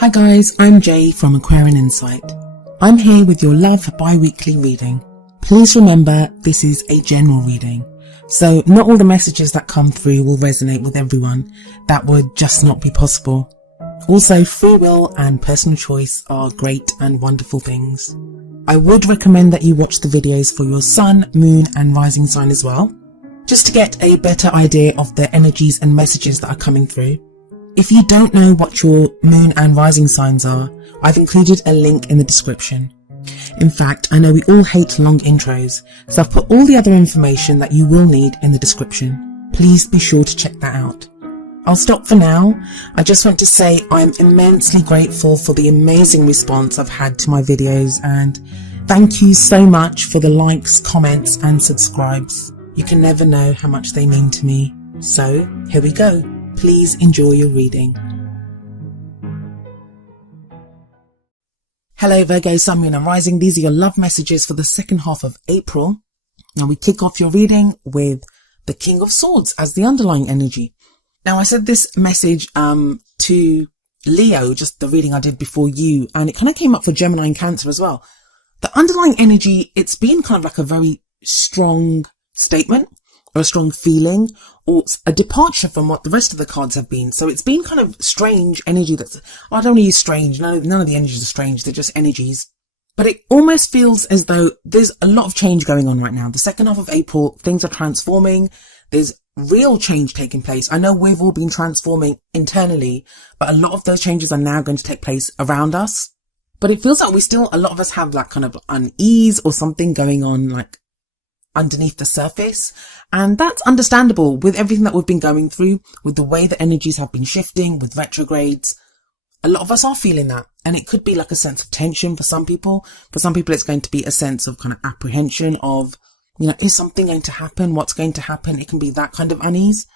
Hi guys, I'm Jay from Aquarian Insight. I'm here with your love bi-weekly reading. Please remember this is a general reading, so not all the messages that come through will resonate with everyone. That would just not be possible. Also, free will and personal choice are great and wonderful things. I would recommend that you watch the videos for your sun, moon and rising sign as well, just to get a better idea of the energies and messages that are coming through. If you don't know what your moon and rising signs are, I've included a link in the description. In fact, I know we all hate long intros, so I've put all the other information that you will need in the description. Please be sure to check that out. I'll stop for now. I just want to say I'm immensely grateful for the amazing response I've had to my videos, and thank you so much for the likes, comments and subscribes. You can never know how much they mean to me. So here we go. Please enjoy your reading. Hello Virgo, Sun, Moon and Rising. These are your love messages for the second half of April. Now we kick off your reading with the King of Swords as the underlying energy. Now I said this message to Leo, just the reading I did before you, and it kind of came up for Gemini and Cancer as well. The underlying energy, it's been kind of like a very strong statement, or a strong feeling, or a departure from what the rest of the cards have been. So it's been kind of strange energy I don't want to use strange, none of the energies are strange, they're just energies. But it almost feels as though there's a lot of change going on right now. The second half of April, things are transforming, there's real change taking place. I know we've all been transforming internally, but a lot of those changes are now going to take place around us. But it feels like a lot of us have like kind of unease or something going on like underneath the surface, and that's understandable with everything that we've been going through, with the way the energies have been shifting, with retrogrades. A lot of us are feeling that, and it could be like a sense of tension for some people. For some people it's going to be a sense of kind of apprehension of, is something going to happen? What's going to happen? It can be that kind of unease.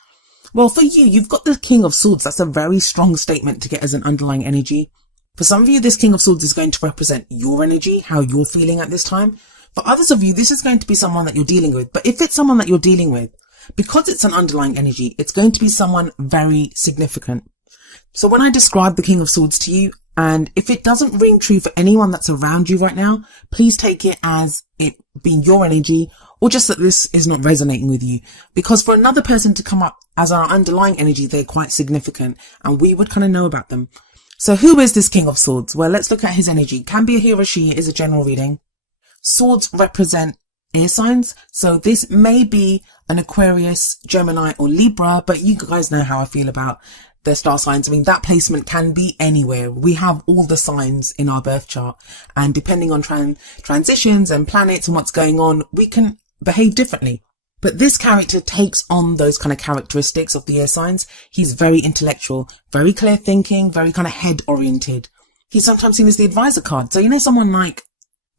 Well, for you, you've got the King of Swords. That's a very strong statement to get as an underlying energy. For some of you, this King of Swords is going to represent your energy, how you're feeling at this time. For others of you, this is going to be someone that you're dealing with. But if it's someone that you're dealing with, because it's an underlying energy, it's going to be someone very significant. So when I describe the King of Swords to you, and if it doesn't ring true for anyone that's around you right now, please take it as it being your energy, or just that this is not resonating with you. Because for another person to come up as our underlying energy, they're quite significant, and we would kind of know about them. So who is this King of Swords? Well, let's look at his energy. Can be a he or she, it is a general reading. Swords represent air signs, so this may be an Aquarius, Gemini or Libra, but you guys know how I feel about their star signs. I mean, that placement can be anywhere. We have all the signs in our birth chart, and depending on transitions and planets and what's going on, we can behave differently. But this character takes on those kind of characteristics of the air signs. He's very intellectual, very clear thinking, very kind of head oriented. He's sometimes seen as the advisor card. So someone like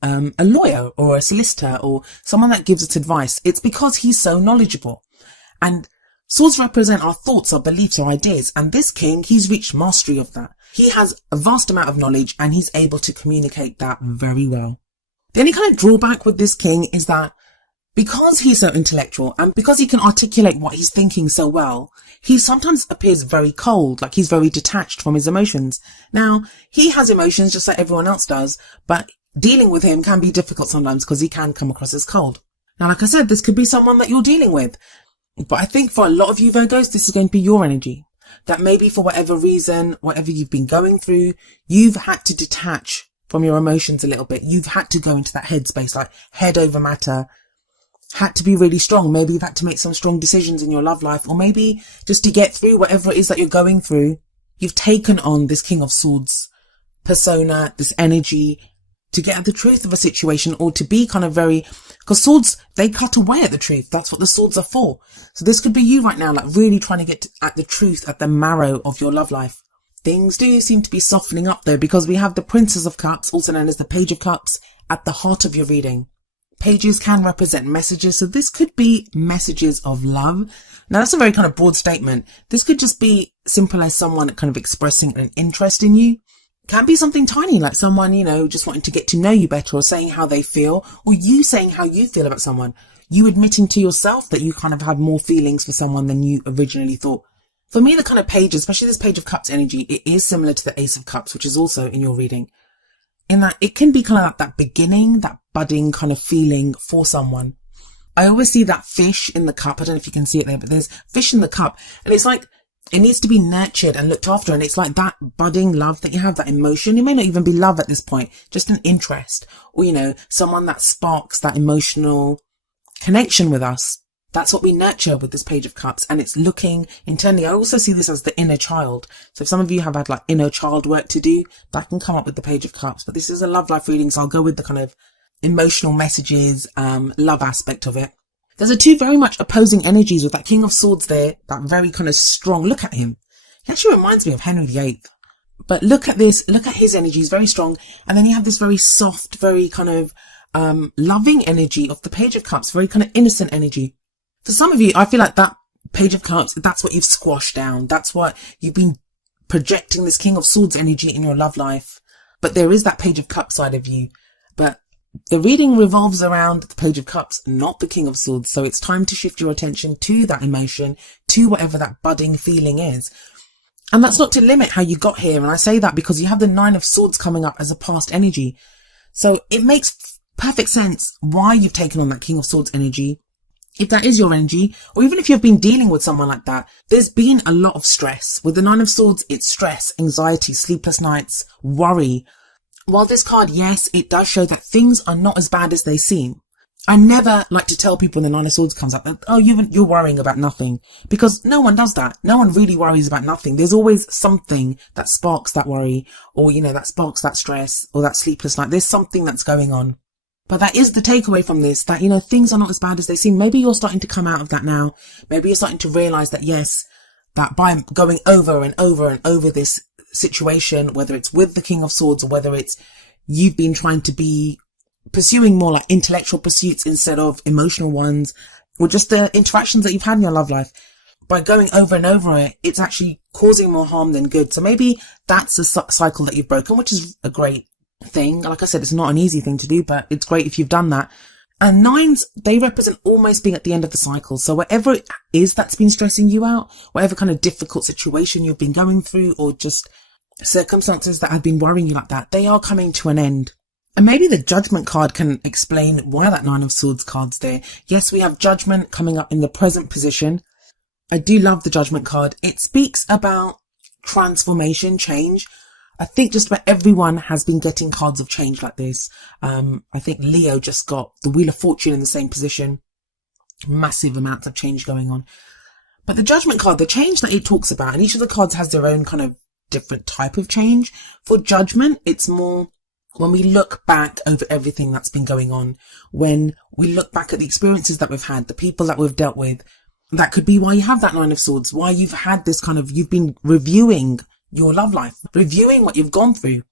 a lawyer or a solicitor or someone that gives us advice, it's because he's so knowledgeable. And swords represent our thoughts, our beliefs, our ideas, and this king, he's reached mastery of that. He has a vast amount of knowledge and he's able to communicate that very well. The only kind of drawback with this king is that because he's so intellectual and because he can articulate what he's thinking so well, he sometimes appears very cold, like he's very detached from his emotions. Now, he has emotions just like everyone else does, but dealing with him can be difficult sometimes because he can come across as cold. Now, like I said, this could be someone that you're dealing with. But I think for a lot of you Virgos, this is going to be your energy. That maybe for whatever reason, whatever you've been going through, you've had to detach from your emotions a little bit. You've had to go into that headspace, like head over matter, had to be really strong. Maybe you've had to make some strong decisions in your love life, or maybe just to get through whatever it is that you're going through, you've taken on this King of Swords persona, this energy, to get at the truth of a situation, or to be kind of because swords, they cut away at the truth. That's what the swords are for. So this could be you right now, like really trying to get at the truth, at the marrow of your love life. Things do seem to be softening up though, because we have the Princess of Cups, also known as the Page of Cups, at the heart of your reading. Pages can represent messages, so this could be messages of love. Now that's a very kind of broad statement. This could just be simple as someone kind of expressing an interest in you. Can be something tiny, like someone, just wanting to get to know you better, or saying how they feel, or you saying how you feel about someone. You admitting to yourself that you kind of have more feelings for someone than you originally thought. For me, the kind of pages, especially this Page of Cups energy, it is similar to the Ace of Cups, which is also in your reading, in that it can be kind of like that beginning, that budding kind of feeling for someone. I always see that fish in the cup. I don't know if you can see it there, but there's fish in the cup, and it's like it needs to be nurtured and looked after. And it's like that budding love that you have, that emotion. It may not even be love at this point, just an interest, or, someone that sparks that emotional connection with us. That's what we nurture with this Page of Cups, and it's looking internally. I also see this as the inner child. So if some of you have had like inner child work to do, that can come up with the Page of Cups. But this is a love life reading, so I'll go with the kind of emotional messages, love aspect of it. There's two very much opposing energies with that King of Swords there, that very kind of strong. Look at him. He actually reminds me of Henry VIII. But look at this, look at his energy, he's very strong. And then you have this very soft, very kind of loving energy of the Page of Cups, very kind of innocent energy. For some of you, I feel like that Page of Cups, that's what you've squashed down. That's what you've been projecting, this King of Swords energy in your love life. But there is that Page of Cups side of you. But the reading revolves around the Page of Cups, not the King of Swords. So it's time to shift your attention to that emotion, to whatever that budding feeling is. And that's not to limit how you got here. And I say that because you have the Nine of Swords coming up as a past energy. So it makes perfect sense why you've taken on that King of Swords energy. If that is your energy, or even if you've been dealing with someone like that, there's been a lot of stress. With the Nine of Swords, it's stress, anxiety, sleepless nights, worry. While this card, yes, it does show that things are not as bad as they seem. I never like to tell people when the Nine of Swords comes up that, oh, you're worrying about nothing. Because no one does that. No one really worries about nothing. There's always something that sparks that worry, or, that sparks that stress, or that sleepless night. There's something that's going on. But that is the takeaway from this, that, things are not as bad as they seem. Maybe you're starting to come out of that now. Maybe you're starting to realize that, yes, that by going over and over and over this situation, whether it's with the King of Swords or whether it's you've been trying to be pursuing more like intellectual pursuits instead of emotional ones, or just the interactions that you've had in your love life, by going over and over it, it's actually causing more harm than good. So maybe that's a cycle that you've broken, which is a great thing. Like I said, it's not an easy thing to do, but it's great if you've done that. And nines, they represent almost being at the end of the cycle. So whatever it is that's been stressing you out, whatever kind of difficult situation you've been going through, or just circumstances that have been worrying you like that, they are coming to an end. And maybe the Judgment card can explain why that Nine of Swords card's there. Yes, we have Judgment coming up in the present position. I do love the Judgment card. It speaks about transformation, change. I think just about everyone has been getting cards of change like this. I think Leo just got the Wheel of Fortune in the same position. Massive amounts of change going on. But the Judgment card, the change that it talks about, and each of the cards has their own kind of different type of change. For Judgment, it's more when we look back over everything that's been going on, when we look back at the experiences that we've had, the people that we've dealt with. That could be why you have that Nine of Swords, why you've had this kind of, you've been reviewing your love life, reviewing what you've gone through.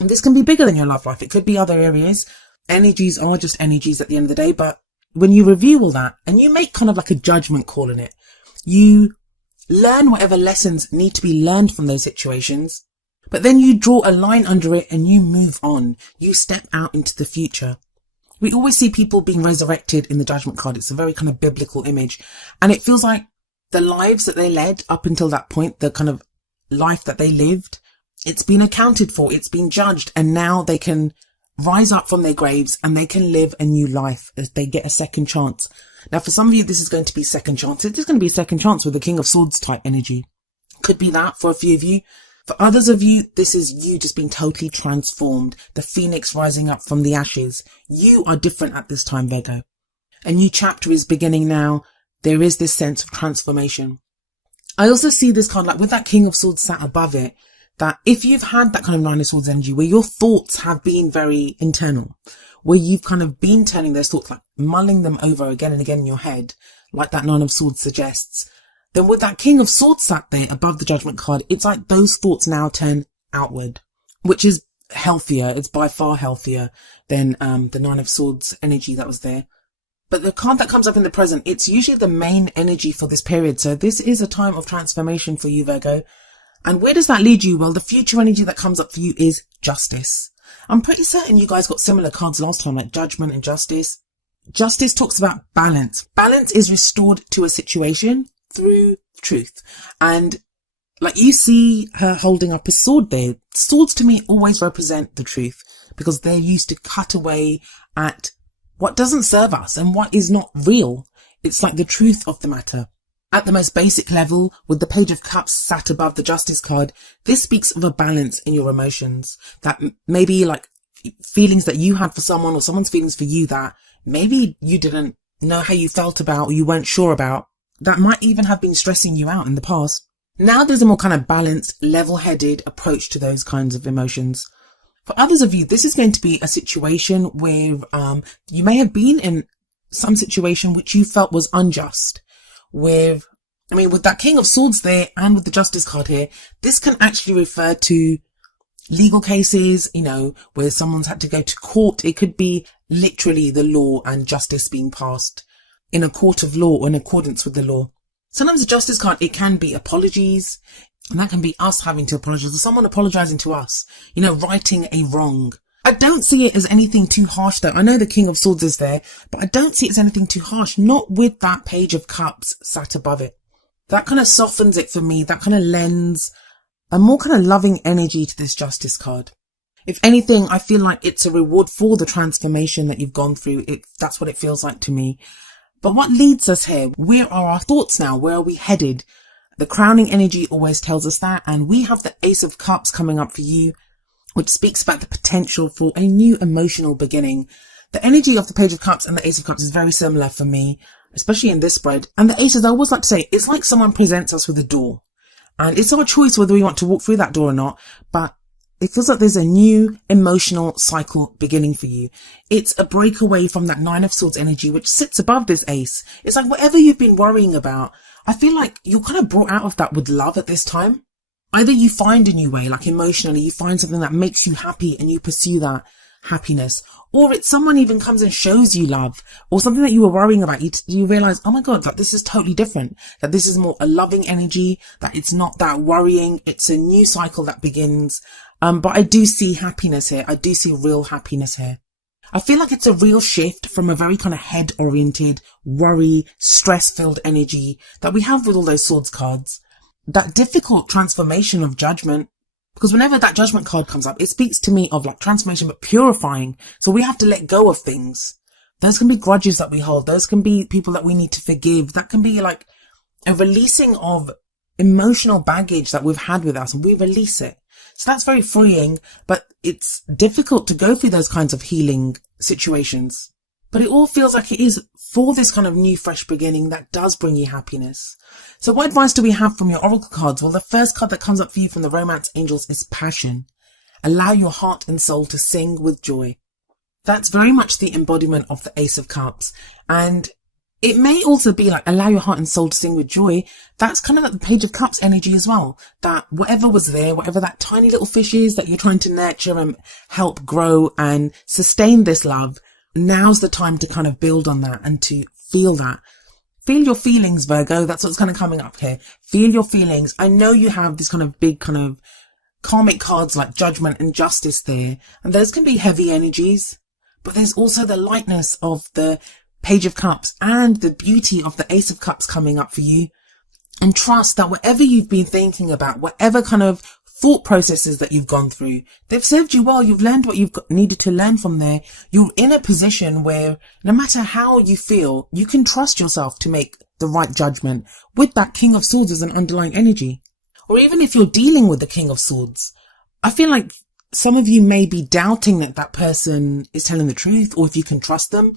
And this can be bigger than your love life. It could be other areas. Energies are just energies at the end of the day. But when you review all that and you make kind of like a judgment call in it, you learn whatever lessons need to be learned from those situations, but then you draw a line under it and you move on. You step out into the future. We always see people being resurrected in the Judgment card. It's a very kind of biblical image. And it feels like the lives that they led up until that point, the kind of life that they lived, it's been accounted for, it's been judged, and now they can rise up from their graves and they can live a new life as they get a second chance. Now, for some of you, this is going to be second chance. It is going to be a second chance with the King of Swords type energy. Could be that for a few of you. For others of you, this is you just being totally transformed. The phoenix rising up from the ashes. You are different at this time, Virgo. A new chapter is beginning now. There is this sense of transformation. I also see this card like with that King of Swords sat above it, that if you've had that kind of Nine of Swords energy where your thoughts have been very internal, where you've kind of been turning those thoughts, like mulling them over again and again in your head, like that Nine of Swords suggests, then with that King of Swords sat there above the Judgment card, it's like those thoughts now turn outward, which is healthier. It's by far healthier than the Nine of Swords energy that was there. But the card that comes up in the present, it's usually the main energy for this period. So this is a time of transformation for you, Virgo. And where does that lead you? Well, the future energy that comes up for you is Justice. I'm pretty certain you guys got similar cards last time, like Judgment and Justice. Justice talks about balance. Balance is restored to a situation. through truth. And like you see her holding up a sword there. Swords to me always represent the truth because they're used to cut away at what doesn't serve us and what is not real. It's like the truth of the matter. At the most basic level, with the Page of Cups sat above the Justice card, this speaks of a balance in your emotions. That maybe like feelings that you had for someone or someone's feelings for you that maybe you didn't know how you felt about or you weren't sure about. That might even have been stressing you out in the past. Now there's a more kind of balanced, level-headed approach to those kinds of emotions. For others of you, this is going to be a situation where you may have been in some situation which you felt was unjust. With that King of Swords there and with the Justice card here, this can actually refer to legal cases, where someone's had to go to court. It could be literally the law and justice being passed in a court of law or in accordance with the law. Sometimes the Justice card, it can be apologies, and that can be us having to apologize or someone apologizing to us, righting a wrong. I don't see it as anything too harsh though. I know the King of Swords is there, but I don't see it as anything too harsh, not with that Page of Cups sat above it. That kind of softens it for me. That kind of lends a more kind of loving energy to this Justice card. If anything, I feel like it's a reward for the transformation that you've gone through. That's what it feels like to me. But what leads us here? Where are our thoughts now? Where are we headed? The crowning energy always tells us that. And we have the Ace of Cups coming up for you, which speaks about the potential for a new emotional beginning. The energy of the Page of Cups and the Ace of Cups is very similar for me, especially in this spread. And the Aces, I always like to say, it's like someone presents us with a door. And it's our choice whether we want to walk through that door or not. But it feels like there's a new emotional cycle beginning for you. It's a breakaway from that Nine of Swords energy, which sits above this Ace. It's like whatever you've been worrying about, I feel like you're kind of brought out of that with love at this time. Either you find a new way, like emotionally, you find something that makes you happy and you pursue that happiness. Or it's someone even comes and shows you love, or something that you were worrying about. You realize, oh my God, like this is totally different. That this is more a loving energy, that it's not that worrying. It's a new cycle that begins. But I do see happiness here. I do see real happiness here. I feel like it's a real shift from a very kind of head-oriented, worry, stress-filled energy that we have with all those swords cards. That difficult transformation of judgment. Because whenever that Judgment card comes up, it speaks to me of like transformation, but purifying. So we have to let go of things. Those can be grudges that we hold. Those can be people that we need to forgive. That can be like a releasing of emotional baggage that we've had with us, and we release it. So that's very freeing, but it's difficult to go through those kinds of healing situations. But it all feels like it is for this kind of new, fresh beginning that does bring you happiness. So what advice do we have from your oracle cards? Well, the first card that comes up for you from the Romance Angels is passion. Allow your heart and soul to sing with joy. That's very much the embodiment of the Ace of Cups. And it may also be like allow your heart and soul to sing with joy. That's kind of like the Page of Cups energy as well. That whatever was there, whatever that tiny little fish is that you're trying to nurture and help grow and sustain this love, now's the time to kind of build on that and to feel that. Feel your feelings, Virgo. That's what's kind of coming up here. Feel your feelings. I know you have this kind of big kind of karmic cards like Judgment and Justice there. And those can be heavy energies. But there's also the lightness of the Page of Cups and the beauty of the Ace of Cups coming up for you. And trust that whatever you've been thinking about, whatever kind of thought processes that you've gone through, they've served you well. You've learned what you've needed to learn from there. You're in a position where no matter how you feel, you can trust yourself to make the right judgment with that King of Swords as an underlying energy. Or even if you're dealing with the King of Swords, I feel like some of you may be doubting that that person is telling the truth or if you can trust them.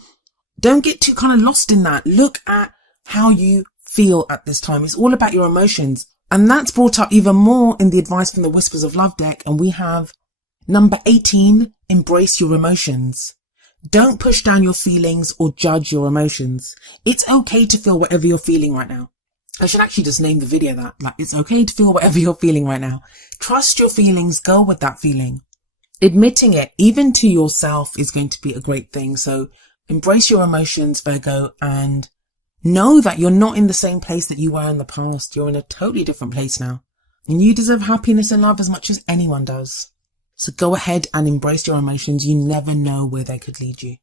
Don't get too kind of lost in that. Look at how you feel at this time. It's all about your emotions. And that's brought up even more in the advice from the Whispers of Love deck. And we have number 18, embrace your emotions. Don't push down your feelings or judge your emotions. It's okay to feel whatever you're feeling right now. I should actually just name the video that. Like, it's okay to feel whatever you're feeling right now. Trust your feelings. Go with that feeling. Admitting it, even to yourself, is going to be a great thing. So embrace your emotions, Virgo, and know that you're not in the same place that you were in the past. You're in a totally different place now. And you deserve happiness and love as much as anyone does. So go ahead and embrace your emotions. You never know where they could lead you.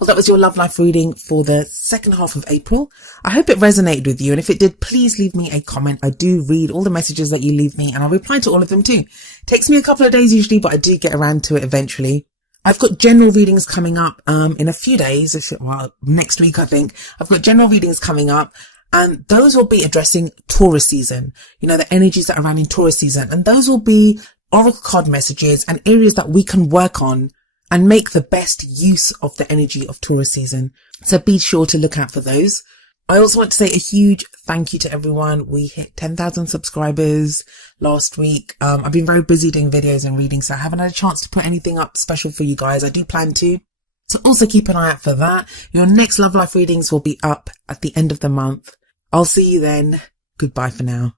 Well, that was your love life reading for the second half of April. I hope it resonated with you. And if it did, please leave me a comment. I do read all the messages that you leave me and I'll reply to all of them too. Takes me a couple of days usually, but I do get around to it eventually. I've got general readings coming up, in a few days. Well, next week, I think. I've got general readings coming up and those will be addressing Taurus season. You know, the energies that are around in Taurus season, and those will be oracle card messages and areas that we can work on and make the best use of the energy of Taurus season. So be sure to look out for those. I also want to say a huge thank you to everyone. We hit 10,000 subscribers last week. I've been very busy doing videos and reading, so I haven't had a chance to put anything up special for you guys. I do plan to. So also keep an eye out for that. Your next Love Life readings will be up at the end of the month. I'll see you then. Goodbye for now.